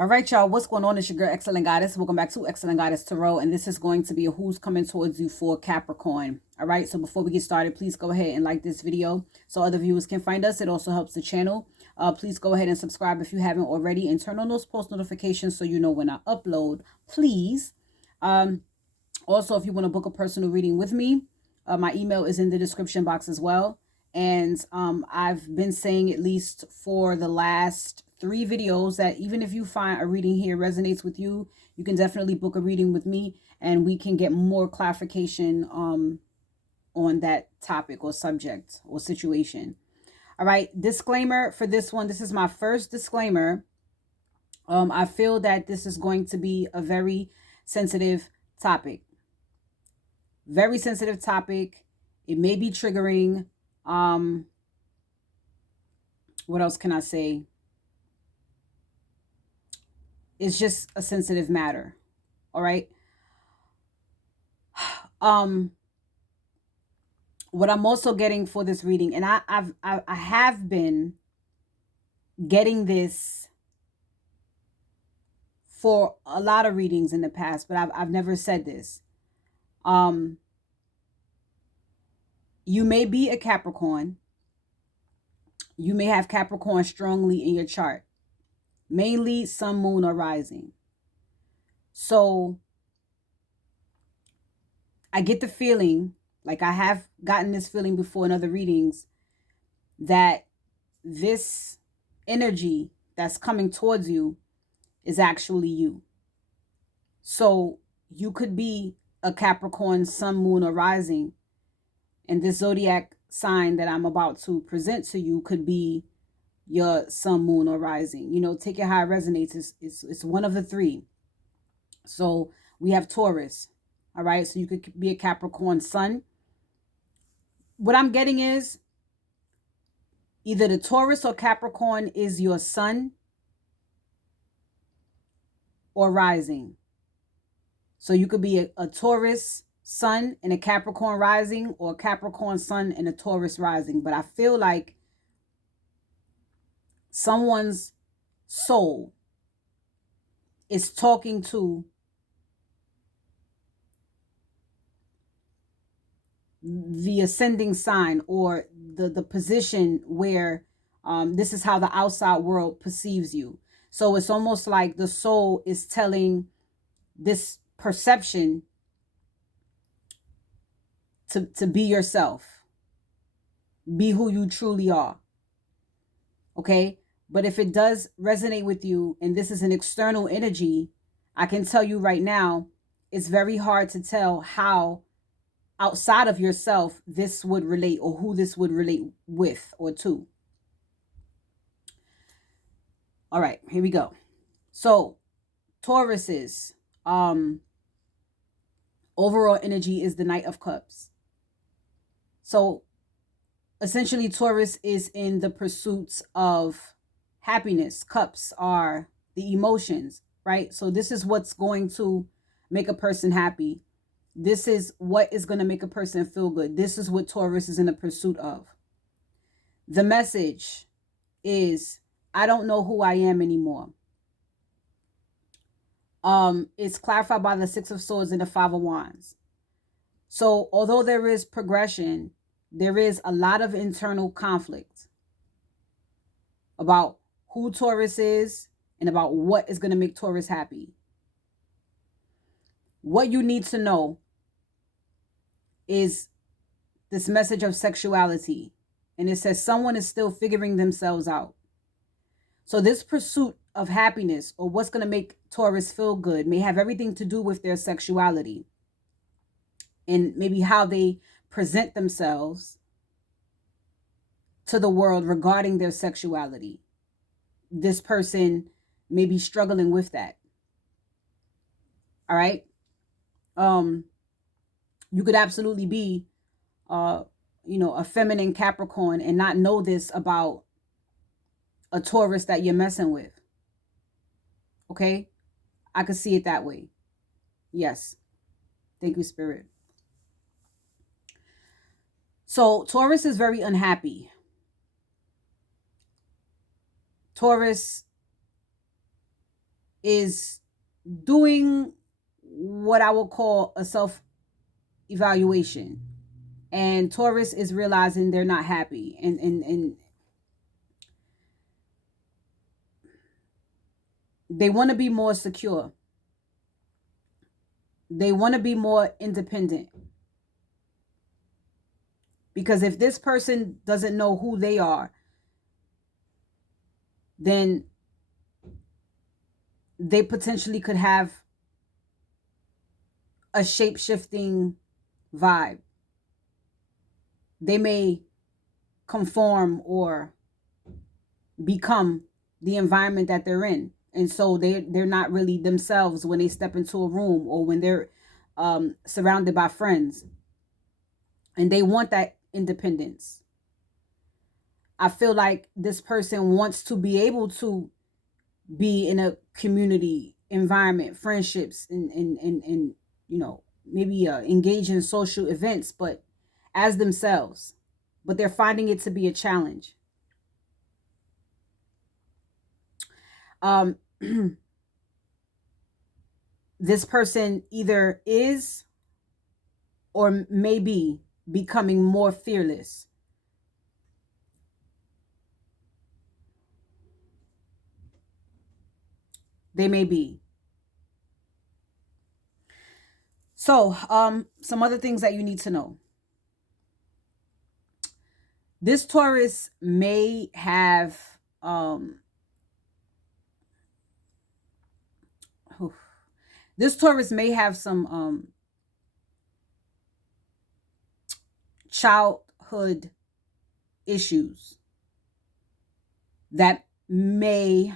All right, y'all, what's going on? It's your girl, Excellent Goddess. Welcome back to Excellent Goddess Tarot, and this is going to be a who's coming towards you for Capricorn. All right, so before we get started, please go ahead and like this video so other viewers can find us. It also helps the channel. Please go ahead and subscribe if you haven't already, and turn on those post notifications so you know when I upload, please. Also, if you want to book a personal reading with me, my email is in the description box as well. And I've been saying, at least for the last 3 videos, that even if you find a reading here resonates with you, you can definitely book a reading with me and we can get more clarification on that topic or subject or situation. All right, disclaimer for this one. This is my first disclaimer. I feel that this is going to be a very sensitive topic. Very sensitive topic. It may be triggering. What else can I say? It's just a sensitive matter. All right. What I'm also getting for this reading, and I have been getting this for a lot of readings in the past, but I've never said this. You may be a Capricorn. You may have Capricorn strongly in your chart, mainly sun, moon, or rising. So I get the feeling, like I have gotten this feeling before in other readings, that this energy that's coming towards you is actually you. So you could be a Capricorn sun, moon, or rising, and this zodiac sign that I'm about to present to you could be your sun, moon, or rising. You know, take it how it resonates. It's one of the 3. So we have Taurus. All right, so you could be a Capricorn sun. What I'm getting is either the Taurus or Capricorn is your sun or rising. So you could be a Taurus sun and a Capricorn rising, or a Capricorn sun and a Taurus rising. But I feel like someone's soul is talking to the ascending sign, or the position where this is how the outside world perceives you. So it's almost like the soul is telling this perception to be yourself, be who you truly are. Okay, but if it does resonate with you and this is an external energy, I can tell you right now, it's very hard to tell how outside of yourself this would relate, or who this would relate with or to. All right, here we go. So Taurus's overall energy is the Knight of Cups. So essentially Taurus is in the pursuits of happiness. Cups are the emotions, right? So this is what's going to make a person happy. This is what is going to make a person feel good. This is what Taurus is in the pursuit of. The message is, I don't know who I am anymore. It's clarified by the 6 of Swords and the 5 of Wands. So although there is progression, there is a lot of internal conflict about who Taurus is and about what is going to make Taurus happy. What you need to know is this message of sexuality. And it says someone is still figuring themselves out. So this pursuit of happiness, or what's going to make Taurus feel good, may have everything to do with their sexuality and maybe how they present themselves to the world regarding their sexuality. This person may be struggling with that. All right. You could absolutely be, a feminine Capricorn and not know this about a Taurus that you're messing with. Okay. I could see it that way. Yes. Thank you, Spirit. So Taurus is very unhappy. Taurus is doing what I would call a self-evaluation. And Taurus is realizing they're not happy. And they want to be more secure. They want to be more independent. Because if this person doesn't know who they are, then they potentially could have a shape-shifting vibe. They may conform or become the environment that they're in. And so they're not really themselves when they step into a room or when they're surrounded by friends. And they want that independence. I feel like this person wants to be able to be in a community environment, friendships, and you know, maybe engage in social events, but as themselves. But they're finding it to be a challenge. This person either is or may be becoming more fearless. They may be. So, some other things that you need to know. This Taurus may have this Taurus may have some childhood issues that may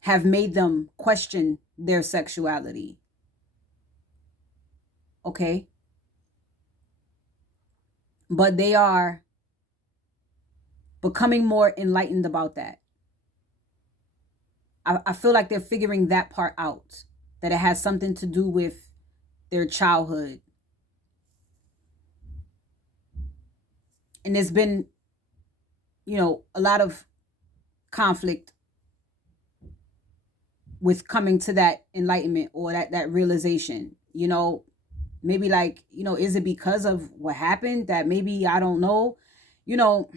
have made them question their sexuality. Okay? But they are becoming more enlightened about that. I feel like they're figuring that part out, that it has something to do with their childhood. And there's been, you know, a lot of conflict with coming to that enlightenment or that realization. You know, maybe like, you know, is it because of what happened that maybe, I don't know, you know,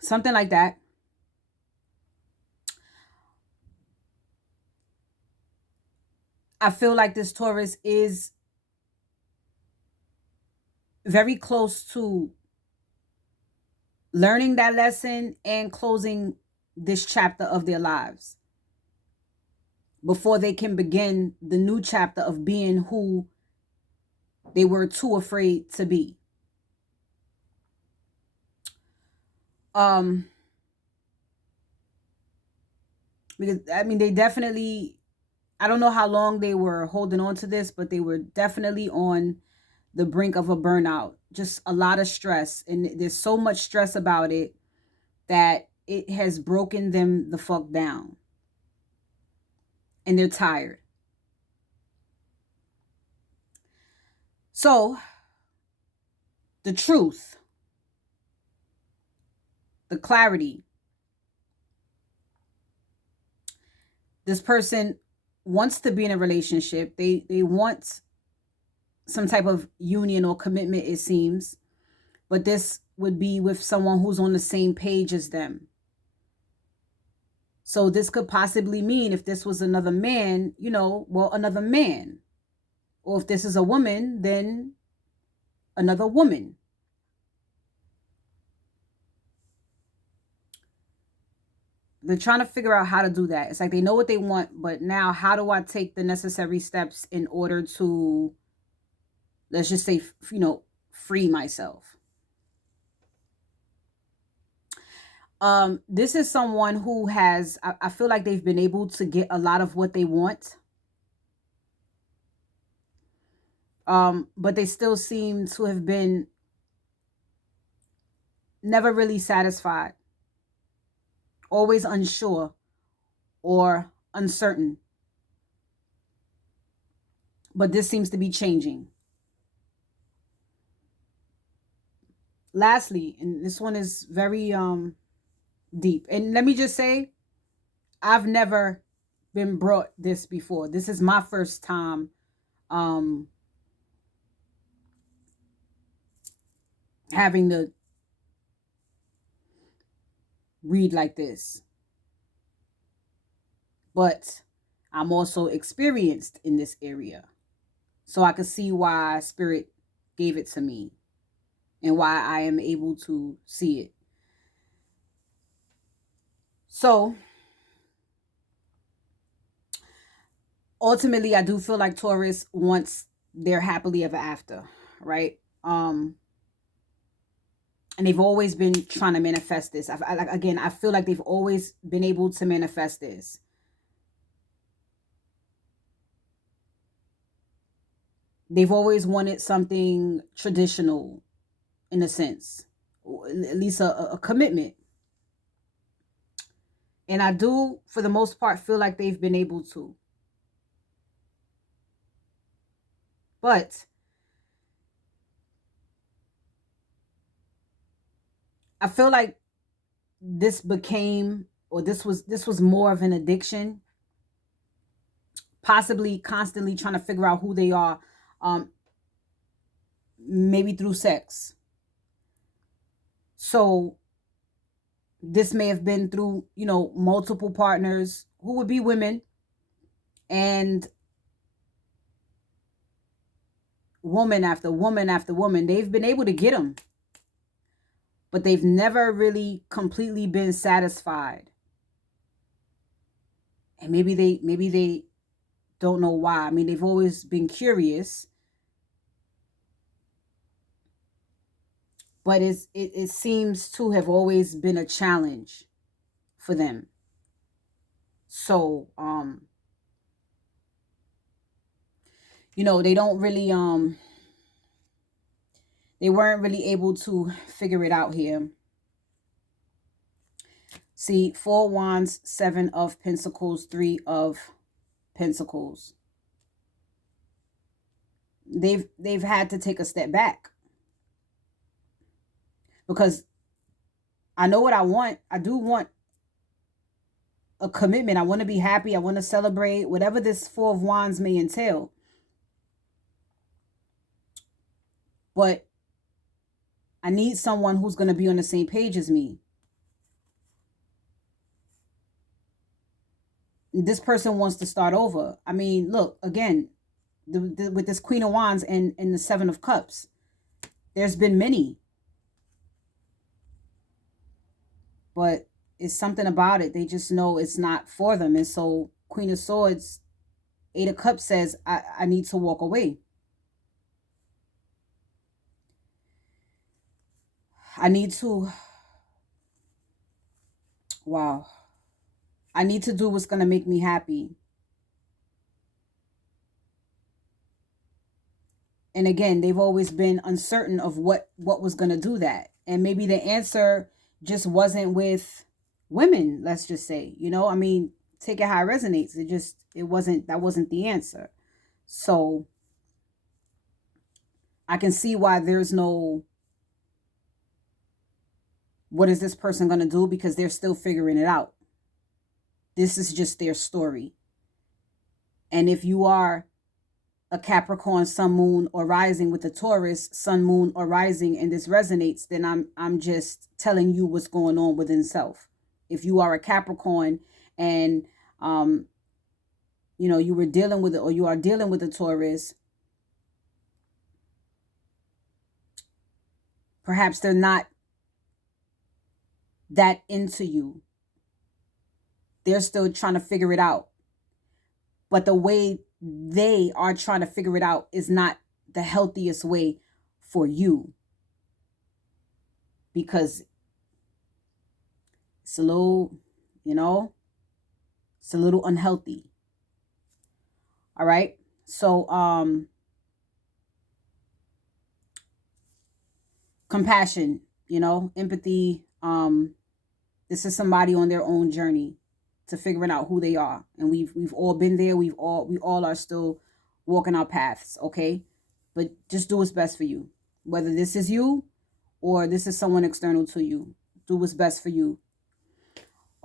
something like that. I feel like this Taurus is very close to learning that lesson and closing this chapter of their lives before they can begin the new chapter of being who they were too afraid to be. Because I mean, they definitely, I don't know how long they were holding on to this, but they were definitely on the brink of a burnout. Just a lot of stress. And there's so much stress about it that it has broken them the fuck down. And they're tired. So, the truth, the clarity, this person wants to be in a relationship. They want some type of union or commitment, it seems. But this would be with someone who's on the same page as them. So this could possibly mean, if this was another man, you know, well, another man. Or if this is a woman, then another woman. They're trying to figure out how to do that. It's like they know what they want, but now how do I take the necessary steps in order to, let's just say, you know, free myself? This is someone who has, I feel like they've been able to get a lot of what they want. But they still seem to have been never really satisfied, always unsure or uncertain. But this seems to be changing. Lastly, and this one is very deep. And let me just say, I've never been brought this before. This is my first time having to read like this. But I'm also experienced in this area. So I can see why Spirit gave it to me and why I am able to see it. So ultimately, I do feel like Taurus wants their happily ever after, right? And they've always been trying to manifest this. I feel like they've always been able to manifest this. They've always wanted something traditional, in a sense, at least a commitment. And I do, for the most part, feel like they've been able to. But I feel like this became, or this was more of an addiction, possibly constantly trying to figure out who they are, maybe through sex. So this may have been through, you know, multiple partners who would be women, and woman after woman after woman, they've been able to get them, but they've never really completely been satisfied. And maybe they don't know why. I mean, they've always been curious, but it seems to have always been a challenge for them. So you know, they don't really they weren't really able to figure it out here. See, 4 Wands, 7 of Pentacles, 3 of Pentacles. They've had to take a step back, because I know what I want. I do want a commitment. I want to be happy. I want to celebrate, whatever this 4 of Wands may entail. But I need someone who's going to be on the same page as me. This person wants to start over. I mean, look, again, with this Queen of Wands and the 7 of Cups, there's been many. But it's something about it. They just know it's not for them. And so Queen of Swords, 8 of Cups says, I need to walk away. I need to, wow. I need to do what's going to make me happy. And again, they've always been uncertain of what was going to do that. And maybe the answer just wasn't with women, let's just say. You know, I mean, take it how it resonates. That wasn't the answer. So I can see why there's no, what is this person going to do? Because they're still figuring it out. This is just their story. And if you are a Capricorn, Sun, Moon, or Rising with a Taurus, Sun, Moon, or Rising, and this resonates, then I'm just telling you what's going on within self. If you are a Capricorn and you know, you were dealing with it, or you are dealing with a Taurus, perhaps they're not that into you. They're still trying to figure it out. But the way they are trying to figure it out is not the healthiest way for you, because it's a little, you know, it's a little unhealthy. All right. So, compassion, you know, empathy. This is somebody on their own journey to figuring out who they are. And we've all been there. We all are still walking our paths. Okay. But just do what's best for you. Whether this is you or this is someone external to you, do what's best for you.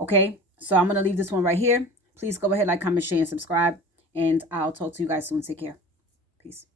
Okay, so I'm going to leave this one right here. Please go ahead, like, comment, share, and subscribe. And I'll talk to you guys soon. Take care. Peace.